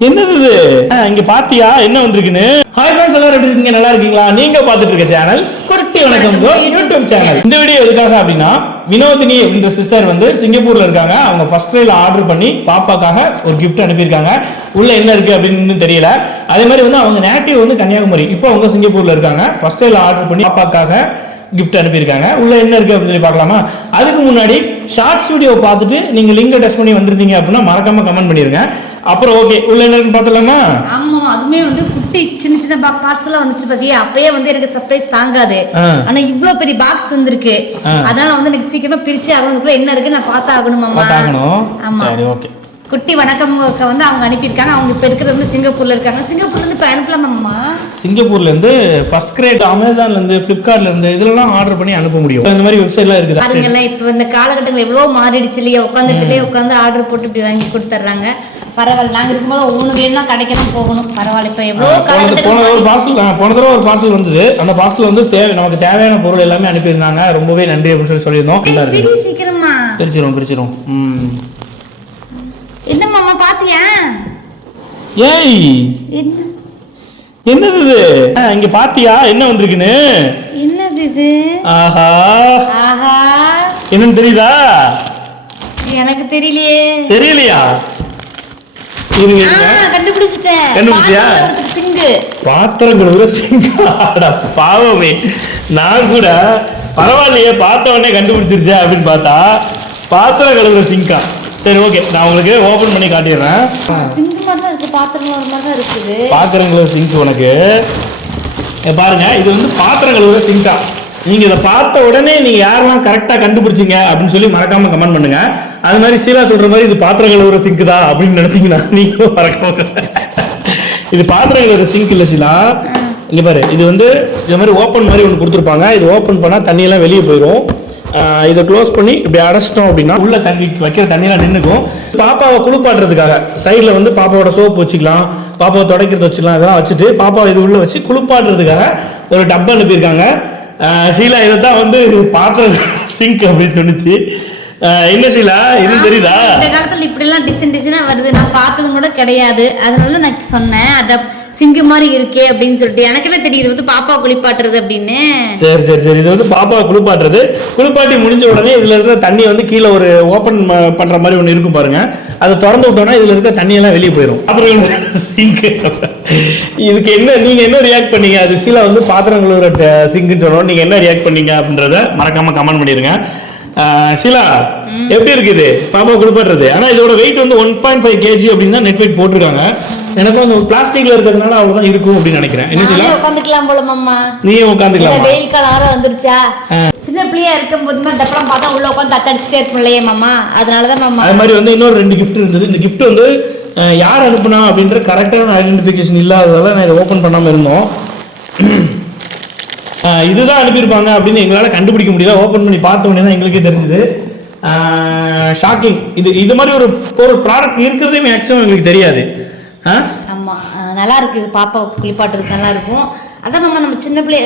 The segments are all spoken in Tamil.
என்னது இது? ஆ, இங்க பாத்தியா? என்ன வந்திருக்குன்னு? ஹாய் ஃப்ரெண்ட்ஸ் எல்லாரும் எப்படி இருக்கீங்க? நல்லா இருக்கீங்களா? நீங்க பாத்துட்டு இருக்க சேனல் குருட்டி வணக்கம் யூடியூப் சேனல் இந்த வீடியோ எதுக்காக அப்படின்னா வினோதினி அப்படின்ற சிஸ்டர் வந்து சிங்கப்பூர்ல இருக்காங்க. அவங்க ஃபர்ஸ்ட் ட்ரைல ஆர்டர் பண்ணி பாப்பாக்காக ஒரு கிஃப்ட் அனுப்பியிருக்காங்க. உள்ள என்ன இருக்கு அப்படின்னு தெரியல. அதே மாதிரி வந்து அவங்க நேட்டிவ் வந்து கன்னியாகுமரி. இப்போ அவங்க சிங்கப்பூர்ல இருக்காங்க. ஃபர்ஸ்ட் ட்ரைல ஆர்டர் பண்ணி பாப்பாக்காக கிஃப்ட் அனுப்பியிருக்காங்க. உள்ள என்ன இருக்கு அப்படின்னு சொல்லி பார்க்கலாமா? அதுக்கு முன்னாடி ஷார்ட்ஸ் வீடியோ பார்த்துட்டு நீங்க லிங்கை டெஸ்ட் பண்ணி வந்திருந்தீங்க அப்படின்னா மறக்காம கமெண்ட் பண்ணிருங்க. அப்புறம் ஓகே உள்ள என்ன இருக்குன்னு பார்த்துலாமா ஆமா அதுமே வந்து குட்டி சின்ன சின்ன பார்சல் எல்லாம் வந்துச்சு பாத்தியா? அப்பயே வந்து எனக்கு சர்ப்ரைஸ் தாங்காது. ஆனா இவ்ளோ பெரிய பாக்ஸ் வந்திருக்கு. அதனால வந்து எனக்கு சீக்கிரமா பிரிச்சு ஆகணும் என்ன இருக்கு நான் பார்த்தாகணும் ஆமா. சரி ஓகே குட்டி வணக்கம் வந்து அவங்க அனுப்பியிருக்காங்க. அவங்க இப்ப இருக்கிறது வந்து சிங்கப்பூர்ல இருக்காங்க. சிங்கப்பூர்ல இருந்து இப்ப அனுப்பலாமாம்மா? சிங்கப்பூர்ல இருந்து ஃபர்ஸ்ட் கிரேட் அமேசான்ல இருந்து பிளிப்கார்ட்ல இருந்து இதெல்லாம் ஆர்டர் பண்ணி அனுப்ப முடியும். இந்த மாதிரி வெப்சைட்லாம் இருக்குது. பாருங்களேன் இப்ப இந்த காலகட்டங்கள் எவ்வளவு மாறிடுச்சு இல்லையா? உட்காந்துட்டுலயே உட்காந்து ஆர்டர் போட்டு இப்படி வாங்கி கொடுத்துட்றாங்க பரவாயில்ல நாங்க இருக்கும்போது ஒண்ணு வேணும்னா கடைக்கெல்லாம் போகணும். பரவாயில்ல இப்ப எவ்வளவு போன ஒரு பார்சல் போன தடவை ஒரு பார்சல் வந்தது. அந்த பார்சல் வந்து தேவை நமக்கு தேவையான பொருள் எல்லாமே அனுப்பியிருந்தாங்க. ரொம்பவே நன்றி அப்படின்னு சொல்லி சொல்லியிருந்தோம். சீக்கிரமா. பிரிச்சிரும் பிரிச்சிரும் ம். என்ன மாமா பாத்தியா? ஏய்! என்ன? என்னது இது? இங்க பாத்தியா? என்ன வந்திருக்குன்னு? என்னது இது? ஆஹா! ஆஹா! என்னன்னு தெரியுதா? எனக்கு தெரியலையே. தெரியலையா? இருங்க. கண்டுபிடிச்சிட்டேன் கண்டுபிடிச்சியா? சிங்கு. பாத்திரம் கழுவுற சிங்காடா பாவமே. நான் கூட பரவாயில்லையே பார்த்த உடனே கண்டுபிடிச்சிருச்சே அப்படின்னு பார்த்தா பாத்திரம் கழுவுற சிங்கா. சரி ஓகே நான் உங்களுக்கு ஓபன் பண்ணி காட்டிடுறேன். சிங்கு மாதிரி தான் இருக்கு. பாத்திரம் ஒரு மாதிரி தான் இருக்குது. பாத்திரம் கழுவுற சிங்க் உனக்கு. பாருங்க இது வந்து பாத்திரம் கழுவுற சிங்கா நீங்க இதை பார்த்த உடனே நீங்க யாரெல்லாம் கரெக்டா கண்டுபிடிச்சீங்க அப்படின்னு சொல்லி மறக்காம கமெண்ட் பண்ணுங்க. அது மாதிரி சீலா சொல்ற மாதிரி இது பாத்திரம் கழுவுற சிங்க் தான் அப்படின்னு நினைச்சீங்கன்னா நீங்களும் மறக்காம. இது பாத்திரம் கழுவுற சிங்க் இல்ல சீலா. இங்க பாரு இது வந்து இந்த மாதிரி ஓப்பன் மாதிரி ஒன்று கொடுத்துருப்பாங்க. இது ஓப்பன் பண்ணா தண்ணியெல்லாம் வெளியே போயிடும் இதை க்ளோஸ் பண்ணி இப்படி அடைச்சிட்டோம் அப்படின்னா உள்ள தண்ணி வைக்கிற தண்ணியெல்லாம் நின்றுக்கும் பாப்பாவை குளிப்பாட்டுறதுக்காக சைடில் வந்து பாப்பாவோட சோப்பு வச்சுக்கலாம் பாப்பாவை துடைக்கிறது வச்சுக்கலாம் இதெல்லாம் வச்சுட்டு பாப்பாவை இது உள்ள வச்சு குளிப்பாட்டுறதுக்காக ஒரு டப்பா அனுப்பியிருக்காங்க. ஷீலா இதை தான் வந்து பாத்திரம் சிங்க் அப்படின்னு சொன்னுச்சு. என்ன ஷீலா இது தெரியுதா? இந்த காலத்துல இப்படி எல்லாம் டிசைன் டிசைனா வருது. நான் பார்த்ததும் கூட கிடையாது. அதனால நான் சொன்னேன். அத சிங்கு மாதிரி இருக்கே அப்படின்னு சொல்லிட்டு. எனக்கு என்ன தெரியுது வந்து பாப்பா குளிப்பாட்டுறது அப்படின்னு. சரி சரி சரி. இது வந்து பாப்பா குளிப்பாட்டுறது. குளிப்பாட்டி முடிஞ்ச உடனே இதுல இருக்கிற தண்ணி வந்து கீழே ஒரு ஓப்பன் பண்ற மாதிரி ஒன்று இருக்கும் பாருங்க. அதை திறந்து விட்டோம்னா இதுல இருக்க தண்ணி எல்லாம் வெளியே போயிடும் பாத்திரம் சிங்க் இதுக்கு என்ன நீங்க என்ன ரியாக்ட் பண்ணீங்க? அது சீலா வந்து பாத்திரம் கழுவுற சிங்க்னு சொன்னோம். நீங்க என்ன ரியாக்ட் பண்ணீங்க அப்படின்றத மறக்காம கமெண்ட் பண்ணிருங்க. ஷீலா எப்படி இருக்குது? பாப்பா குளிப்பாட்டுறது. ஆனா இதோட வெயிட் வந்து ஒன் பாயிண்ட் ஃபைவ் கேஜி அப்படின்னு தான் நெட் வெயிட் போட்டிருக்காங்க. எனக்கும் அந்த பிளாஸ்டிக்ல இருக்கிறதுனால அவ்வளவுதான் இருக்கும் அப்படின்னு நினைக்கிறேன். என்ன உட்காந்துக்கலாம் போல மாமா. இந்த உட்காந்துக்கலாம் வெயில் காலம் ஆற வந்துருச்சா? சின்ன பிள்ளையா இருக்கும் போது மாதிரி டப்பலாம் பார்த்தா உள்ள உட்காந்து தத்தடிச்சுட்டே இருப்போம் இல்லையே மாமா. அதனாலதான் மாமா. அது மாதிரி வந்து இன்னொரு ரெண்டு gift இருந்தது. இந்த gift வந்து யார் அனுப்புனா அப்படின்ற கரெக்டான ஐடென்டிஃபிகேஷன் இல்லாததால நான் இதை ஓப்பன் பண்ணாமல் இருந்தோம். இதுதான் அனுப்பியிருப்பாங்க அப்படின்னு எங்களால் கண்டுபிடிக்க முடியல. ஓப்பன் பண்ணி பார்த்த உடனே தான் எங்களுக்கே தெரிஞ்சுது. ஷாக்கிங் இது இது மாதிரி ஒரு ஒரு ப்ராடக்ட் இருக்கிறதே மேக்ஸிமம் எங்களுக்கு தெரியாது. ஆ? ஆமா அஹ் நல்லா இருக்கு பாப்பாவுக்கு குளிப்பாட்டுறதுக்கு நல்லா இருக்கும் அதான் மாமா நம்ம சின்ன பிள்ளை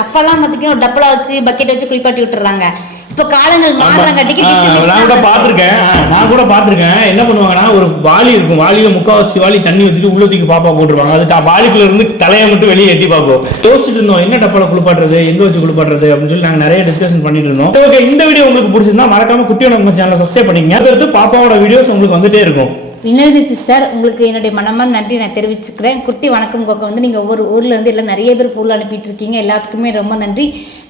அப்பெல்லாம் பாத்தீங்கன்னா ஒரு டப்பலா வச்சு பக்கெட் வச்சு குளிப்பாட்டி விட்டுறாங்க. இப்ப காலங்கள் மாறுறாங்கட்டிக்கு நான் கூட பார்த்துருக்கேன் நான் கூட பார்த்துருக்கேன் என்ன பண்ணுவாங்கன்னா ஒரு வாளி இருக்கும். வாளியில முக்காவாசி வாளி தண்ணி வச்சுட்டு உள்ள தூக்கி பாப்பா போட்டுருவாங்க. அது வாளிக்குள்ள இருந்து தலையை மட்டும் வெளியே எட்டி பார்ப்போம் யோசிச்சுட்டு இருந்தோம் என்ன டப்பால குளிப்பாட்டுறது? எங்க வச்சு குளிப்பாட்டுறது? அப்படின்னு சொல்லி நாங்க நிறைய டிஸ்கஷன் பண்ணிட்டு இருந்தோம். ஓகே இந்த வீடியோ உங்களுக்கு பிடிச்சிருந்தா மறக்காம குட்டியோட நம்ம சேனலை சப்ஸ்கிரைப் பண்ணிங்க அடுத்து பாப்பாவோட வீடியோஸ் உங்களுக்கு வந்துட்டே இருக்கும். வினோதி சிஸ்டர் உங்களுக்கு என்னுடைய மனமான நன்றி நான் தெரிவிச்சுக்கிறேன். குட்டி வணக்கம் கோக்க வந்து நீங்கள் ஒவ்வொரு ஊர்லேருந்து எல்லாம் நிறைய பேர் பொருள் அனுப்பிட்டு இருக்கீங்க எல்லாத்துக்குமே ரொம்ப நன்றி.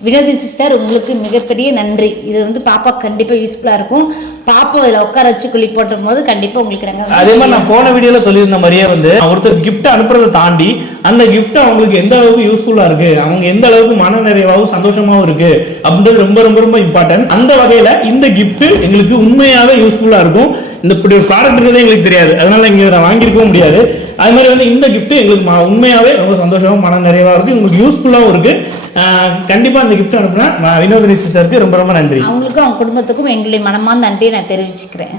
வினோதி சிஸ்டர் உங்களுக்கு மிகப்பெரிய நன்றி. இது வந்து பாப்பா கண்டிப்பாக யூஸ்ஃபுல்லாக இருக்கும். பாப்பா இதில் உட்கார வச்சு குழி போட்டும் போது கண்டிப்பாக உங்களுக்கு நாங்கள் அதே மாதிரி நான் போன வீடியோவில் சொல்லியிருந்த மாதிரியே வந்து ஒருத்தர் கிஃப்ட் அனுப்புறதை தாண்டி அந்த கிஃப்ட் அவங்களுக்கு எந்த அளவுக்கு யூஸ்ஃபுல்லாக இருக்கு அவங்க எந்த அளவுக்கு மன நிறைவாகவும் சந்தோஷமாகவும் இருக்கு அப்படின்றது ரொம்ப ரொம்ப ரொம்ப இம்பார்ட்டன்ட் அந்த வகையில் இந்த கிஃப்ட் எங்களுக்கு உண்மையாவே யூஸ்ஃபுல்லாக இருக்கும். இந்த இப்படி ஒரு ப்ராடக்ட் இருக்கிறதே எங்களுக்கு தெரியாது. அதனால இங்கே நான் வாங்கியிருக்கவும் முடியாது. அது மாதிரி வந்து இந்த கிஃப்ட்டு எங்களுக்கு ம- ரொம்ப சந்தோஷமாக மன நிறைவாக இருக்குது உங்களுக்கு யூஸ்ஃபுல்லாகவும் இருக்குது கண்டிப்பாக கண்டிப்பா இந்த அனுப்புனா நான் வினோதினி சிஸ்டருக்கு ரொம்ப ரொம்ப நன்றி. அவங்களுக்கும் அவங்க குடும்பத்துக்கும் எங்களுடைய மனமான நன்றியை நான் தெரிவிச்சுக்கிறேன்.